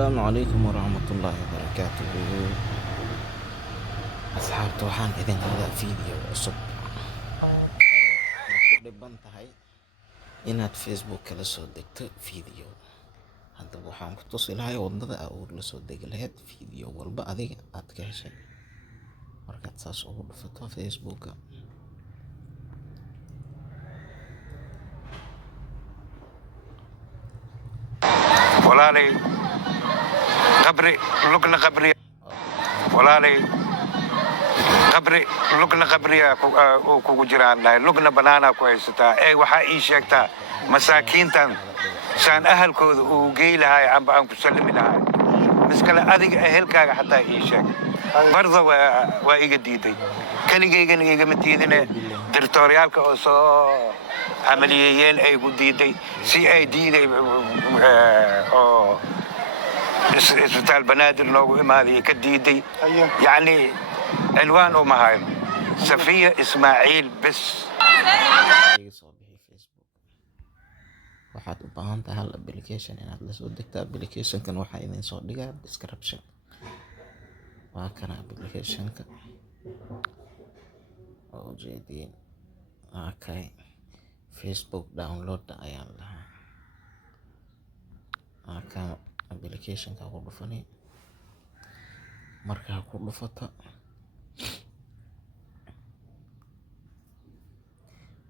السلام عليكم ورحمة الله وبركاته. أصحابتي waxaan idin wadaa video cusub. Ku dhiban tahay inaad Facebook kala soo degto video. Haddaba waxaan ku tusi lahay wadada aad la soo degi lahayd video walba adiga aad ka heshay. Markaad saas ugu dhufato Facebook-ka. walaalay qabri lugna qabriya walaalay qabri lugna qabriya kugu jiraan lugna banaana ku haysataa waxaa ii sheegtaa masaakiintan saan ahalkooda uu geey lahay amba aan ku sallimi lahay miskale adiga ehelkaaga xataa ii sheeg barda waa iga diiday keligaygana igama diidine dirtooryaalka oo soo عمليين أي جديدة CID أو إسبيطال بنادر نوع هذه كديدة يعني عنوان ومهايم صفية إسماعيل بس. waxaad u baahan tahay hal application inaad la soo degto. Application-kan waxaa idin soo dhigaa description. waa kana application-ka oo jeedin okay Facebook download ayaan lahaa. Kan application-ka ku dhufani markaa ku dhufato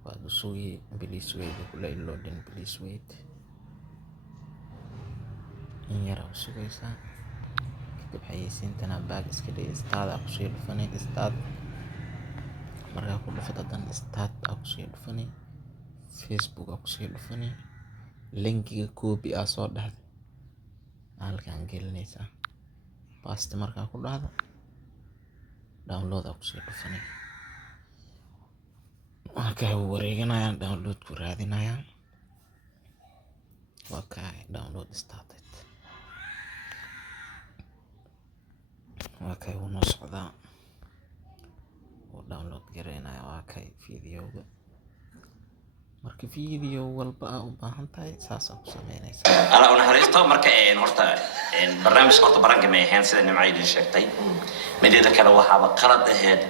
waad sugi please wait kula loading please wait in yar oo sugaysaa kadib xayeysiintana back iska dhig start ku sii dhufani start markaa ku dhufato dan start ku sii dhufani Facebook ku sii dhufani linkiga copy soo dhaxday halkaan gelinaysa paste markaa ku dhahdo download ku sii dhufani markaa wareeganayaan download ku raadinayaan waa ka download started waa ka uu noo socdaa oo download gareynaya waa ka videoga marka video walba u baahan tahay saas ku sameynaysa ala una haristo marka horta barnaamijka horta baranka ma ahayn sida nimcay idin sheegtay midida kale waxaa qalad ahayd